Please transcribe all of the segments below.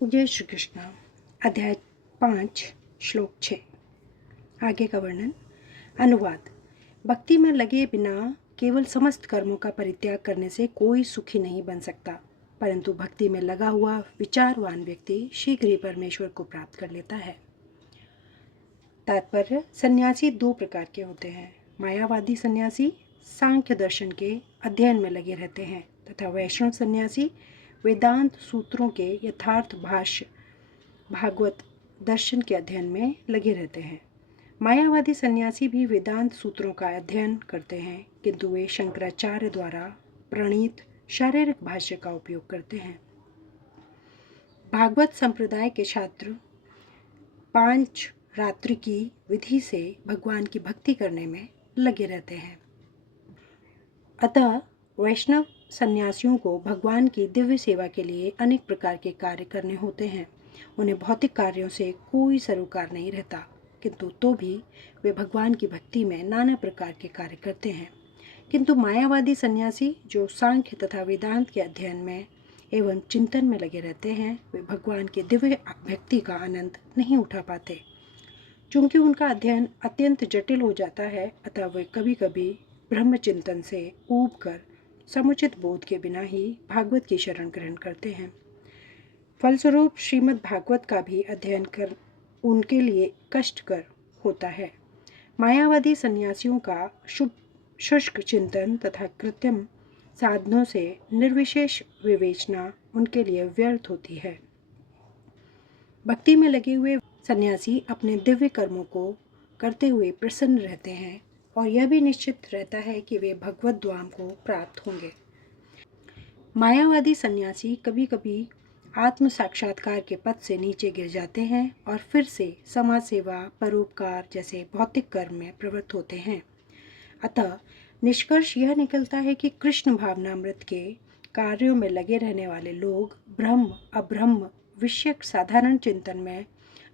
जय श्री कृष्ण। अध्याय 5 श्लोक 6। आगे का वर्णन। अनुवाद। भक्ति में लगे बिना केवल समस्त कर्मों का परित्याग करने से कोई सुखी नहीं बन सकता, परंतु भक्ति में लगा हुआ विचारवान व्यक्ति शीघ्र ही परमेश्वर को प्राप्त कर लेता है। तात्पर्य। सन्यासी दो प्रकार के होते हैं। मायावादी सन्यासी सांख्य दर्शन के अध्ययन में लगे रहते हैं तथा वैष्णव सन्यासी वेदांत सूत्रों के यथार्थ भाष्य भागवत दर्शन के अध्ययन में लगे रहते हैं। मायावादी सन्यासी भी वेदांत सूत्रों का अध्ययन करते हैं, किंतु वे शंकराचार्य द्वारा प्रणीत शारीरिक भाष्य का उपयोग करते हैं। भागवत संप्रदाय के छात्र 5 रात्रि की विधि से भगवान की भक्ति करने में लगे रहते हैं। अतः वैष्णव सन्यासियों को भगवान की दिव्य सेवा के लिए अनेक प्रकार के कार्य करने होते हैं। उन्हें भौतिक कार्यों से कोई सरोकार नहीं रहता, किंतु तो भी वे भगवान की भक्ति में नाना प्रकार के कार्य करते हैं। किंतु मायावादी सन्यासी जो सांख्य तथा वेदांत के अध्ययन में एवं चिंतन में लगे रहते हैं, वे भगवान की दिव्य भक्ति का आनंद नहीं उठा पाते। चूँकि उनका अध्ययन अत्यंत जटिल हो जाता है, अतः वे कभी कभी ब्रह्मचिंतन से ऊब कर समुचित बोध के बिना ही भागवत की शरण ग्रहण करते हैं। फलस्वरूप श्रीमद् भागवत का भी अध्ययन कर उनके लिए कष्टकर होता है। मायावादी सन्यासियों का शुष्क चिंतन तथा कृत्रिम साधनों से निर्विशेष विवेचना उनके लिए व्यर्थ होती है। भक्ति में लगे हुए सन्यासी अपने दिव्य कर्मों को करते हुए प्रसन्न रहते हैं और यह भी निश्चित रहता है कि वे भगवत धाम को प्राप्त होंगे। मायावादी सन्यासी कभी कभी आत्म साक्षात्कार के पथ से नीचे गिर जाते हैं और फिर से समाज सेवा, परोपकार जैसे भौतिक कर्म में प्रवृत्त होते हैं। अतः निष्कर्ष यह निकलता है कि कृष्ण भावनामृत के कार्यों में लगे रहने वाले लोग ब्रह्म अब्रह्म विषयक साधारण चिंतन में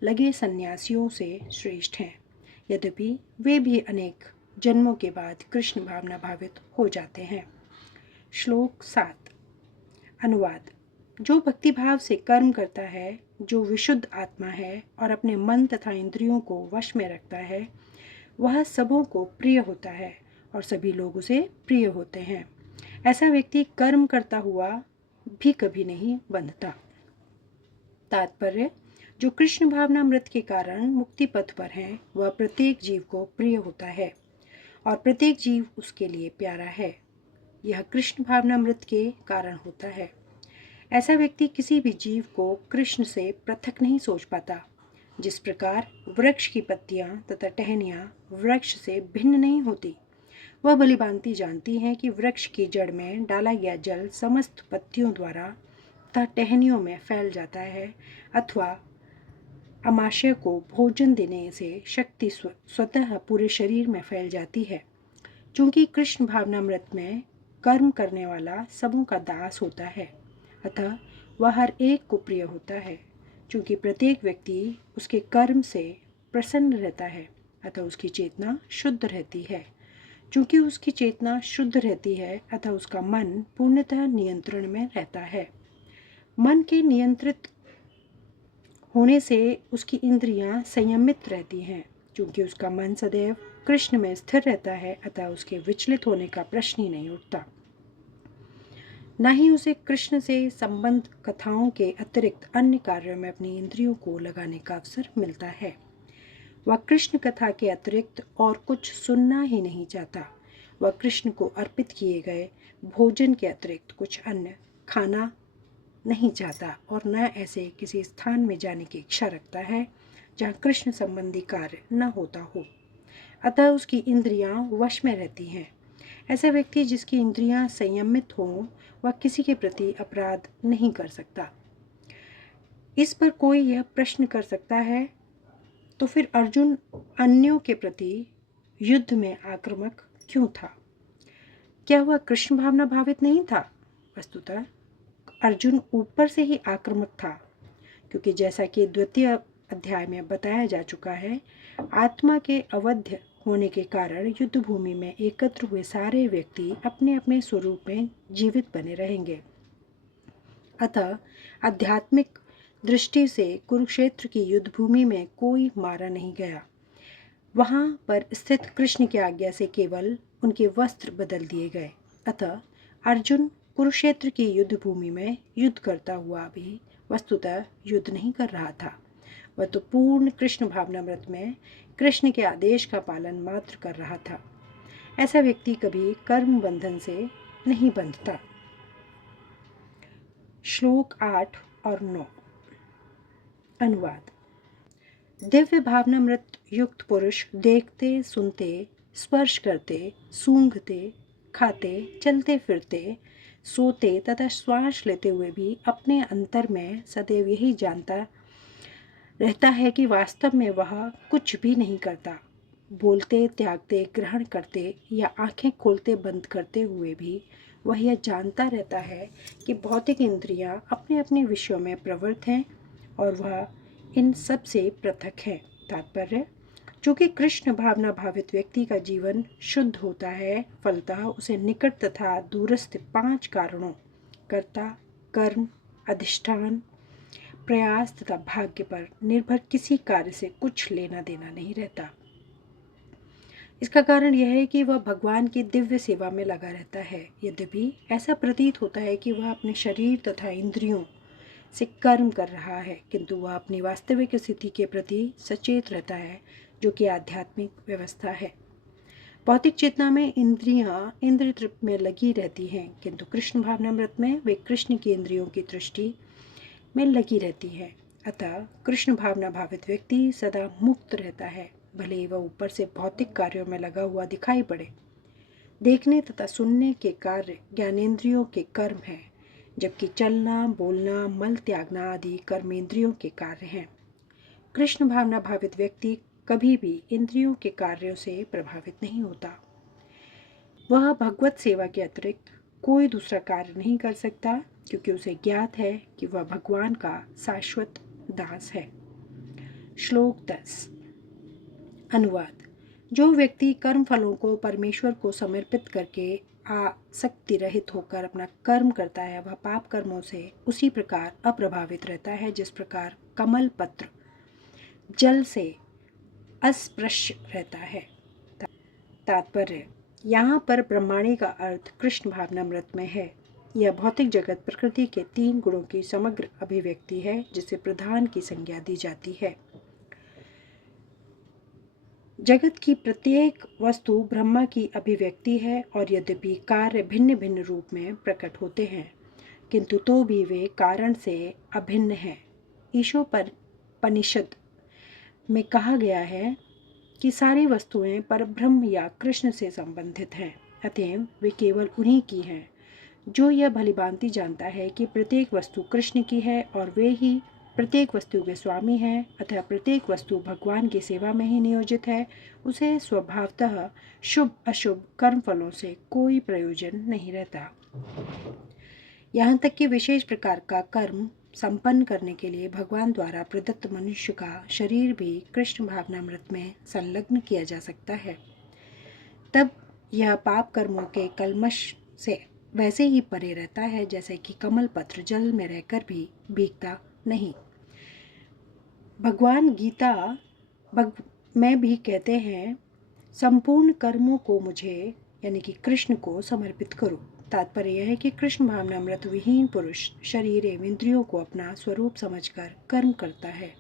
लगे सन्यासियों से श्रेष्ठ हैं, यद्यपि वे भी अनेक जन्मों के बाद कृष्ण भावना भावित हो जाते हैं। श्लोक 7। अनुवाद। जो भक्तिभाव से कर्म करता है, जो विशुद्ध आत्मा है और अपने मन तथा इंद्रियों को वश में रखता है, वह सबों को प्रिय होता है और सभी लोग उसे प्रिय होते हैं। ऐसा व्यक्ति कर्म करता हुआ भी कभी नहीं बंधता। तात्पर्य। जो कृष्ण भावनामृत के कारण मुक्ति पथ पर है, वह प्रत्येक जीव को प्रिय होता है और प्रत्येक जीव उसके लिए प्यारा है। यह कृष्ण भावनामृत के कारण होता है। ऐसा व्यक्ति किसी भी जीव को कृष्ण से पृथक नहीं सोच पाता। जिस प्रकार वृक्ष की पत्तियां तथा टहनियां वृक्ष से भिन्न नहीं होती, वह भलीभांति जानती हैं कि वृक्ष की जड़ में डाला गया जल समस्त पत्तियों द्वारा तथा टहनियों में फैल जाता है, अथवा अमाशय को भोजन देने से शक्ति स्वतः पूरे शरीर में फैल जाती है। चूँकि कृष्ण भावनामृत में कर्म करने वाला सबों का दास होता है, अतः वह हर एक को प्रिय होता है। चूँकि प्रत्येक व्यक्ति उसके कर्म से प्रसन्न रहता है, अतः उसकी चेतना शुद्ध रहती है। चूँकि उसकी चेतना शुद्ध रहती है, अतः उसका मन पूर्णतः नियंत्रण में रहता है। मन के नियंत्रित होने से उसकी इंद्रियां संयमित रहती हैं। चूँकि उसका मन सदैव कृष्ण में स्थिर रहता है, अतः उसके विचलित होने का प्रश्न ही नहीं उठता। न ही उसे कृष्ण से संबंध कथाओं के अतिरिक्त अन्य कार्यों में अपनी इंद्रियों को लगाने का अवसर मिलता है। वह कृष्ण कथा के अतिरिक्त और कुछ सुनना ही नहीं चाहता। वह कृष्ण को अर्पित किए गए भोजन के अतिरिक्त कुछ अन्य खाना नहीं चाहता और न ऐसे किसी स्थान में जाने की इच्छा रखता है जहाँ कृष्ण संबंधी कार्य न होता हो। अतः उसकी इंद्रियां वश में रहती हैं। ऐसा व्यक्ति जिसकी इंद्रियां संयमित हों, वह किसी के प्रति अपराध नहीं कर सकता। इस पर कोई यह प्रश्न कर सकता है, तो फिर अर्जुन अन्यों के प्रति युद्ध में आक्रामक क्यों था? क्या वह कृष्ण भावना भावित नहीं था? वस्तुतः अर्जुन ऊपर से ही आक्रामक था, क्योंकि जैसा कि द्वितीय अध्याय में बताया जा चुका है, आत्मा के अवध्य होने के कारण युद्ध भूमि में एकत्र हुए सारे व्यक्ति अपने अपने स्वरूप में जीवित बने रहेंगे। अतः आध्यात्मिक दृष्टि से कुरुक्षेत्र की युद्ध भूमि में कोई मारा नहीं गया। वहां पर स्थित कृष्ण की आज्ञा से केवल उनके वस्त्र बदल दिए गए। अतः अर्जुन कुरुक्षेत्र की युद्ध भूमि में युद्ध करता हुआ भी वस्तुतः युद्ध नहीं कर रहा था। वह तो पूर्ण कृष्ण भावनामृत में कृष्ण के आदेश का पालन मात्र कर रहा था। ऐसा व्यक्ति कभी कर्म बंधन से नहीं बंधता। श्लोक 8 और 9 अनुवाद। दिव्य भावनामृत युक्त पुरुष देखते, सुनते, स्पर्श करते, सूंघते, खाते, चलते फिरते, सोते तथा श्वास लेते हुए भी अपने अंतर में सदैव यही जानता रहता है कि वास्तव में वह कुछ भी नहीं करता। बोलते, त्यागते, ग्रहण करते या आंखें खोलते बंद करते हुए भी वह यह जानता रहता है कि भौतिक इंद्रियां अपने अपने विषयों में प्रवृत्त हैं और वह इन सब से पृथक है। तात्पर्य, चूंकि कृष्ण भावना भावित व्यक्ति का जीवन शुद्ध होता है, फलतः उसे निकट तथा दूरस्थ 5 कारणों कर्ता, कर्म, अधिष्ठान, प्रयास तथा भाग्य पर निर्भर किसी कार्य से कुछ लेना देना नहीं रहता। इसका कारण यह है कि वह भगवान की दिव्य सेवा में लगा रहता है। यद्यपि ऐसा प्रतीत होता है कि वह अपने शरीर तथा इंद्रियों से कर्म कर रहा है, किंतु वह अपनी वास्तविक स्थिति के प्रति सचेत रहता है, जो कि आध्यात्मिक व्यवस्था है। भौतिक चेतना में इंद्रियां इंद्रिय तृप्त में लगी रहती हैं, किंतु कृष्ण भावनामृत में वे कृष्ण की इंद्रियों की दृष्टि में लगी रहती है। अतः कृष्ण भावना भावित व्यक्ति सदा मुक्त रहता है, भले ही वह ऊपर से भौतिक कार्यों में लगा हुआ दिखाई पड़े। देखने तथा सुनने के कार्य ज्ञानेंद्रियों के कर्म हैं, जबकि चलना, बोलना, मल त्यागना आदि कर्मेंद्रियों के कार्य हैं। कृष्ण भावना भावित व्यक्ति कभी भी इंद्रियों के कार्यों से प्रभावित नहीं होता। वह भगवत सेवा के अतिरिक्त कोई दूसरा कार्य नहीं कर सकता, क्योंकि उसे ज्ञात है कि वह भगवान का शाश्वत दास है। श्लोक 10 अनुवाद। जो व्यक्ति कर्म फलों को परमेश्वर को समर्पित करके आसक्ति रहित होकर अपना कर्म करता है, वह पाप कर्मों से उसी प्रकार अप्रभावित रहता है जिस प्रकार कमल पत्र जल से अस्पृश्य रहता है। तात्पर्य, यहाँ पर ब्रह्माणी का अर्थ कृष्ण भावनामृत में है। यह भौतिक जगत प्रकृति के 3 गुणों की समग्र अभिव्यक्ति है, जिसे प्रधान की संज्ञा दी जाती है। जगत की प्रत्येक वस्तु ब्रह्मा की अभिव्यक्ति है और यद्यपि कार्य भिन्न भिन्न रूप में प्रकट होते हैं, किंतु तो भी वे कारण से अभिन्न हैं। ईशोपनिषद में कहा गया है कि सारी वस्तुएं परब्रह्म या कृष्ण से संबंधित हैं, अतएव वे केवल उन्हीं की हैं। जो यह भलीभांति जानता है कि प्रत्येक वस्तु कृष्ण की है और वे ही प्रत्येक वस्तु के स्वामी हैं, अतः प्रत्येक वस्तु भगवान की सेवा में ही नियोजित है, उसे स्वभावतः शुभ अशुभ कर्म फलों से कोई प्रयोजन नहीं रहता। यहाँ तक कि विशेष प्रकार का कर्म संपन्न करने के लिए भगवान द्वारा प्रदत्त मनुष्य का शरीर भी कृष्ण भावनामृत में संलग्न किया जा सकता है। तब यह पाप कर्मों के कलमश से वैसे ही परे रहता है जैसे कि कमल पत्र जल में रहकर भी भीगता नहीं। भगवान गीता में भी कहते हैं, संपूर्ण कर्मों को मुझे यानी कि कृष्ण को समर्पित करो। तात्पर्य यह है कि कृष्ण भावनामृत विहीन पुरुष शरीर एवं इंद्रियों को अपना स्वरूप समझकर कर्म करता है,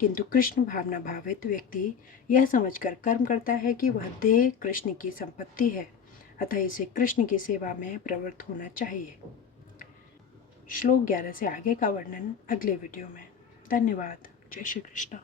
किंतु कृष्ण भावना भावित व्यक्ति यह समझकर कर्म करता है कि वह देह कृष्ण की संपत्ति है, अतः इसे कृष्ण की सेवा में प्रवृत्त होना चाहिए। श्लोक 11 से आगे का वर्णन अगले वीडियो में। धन्यवाद। जय श्री कृष्ण।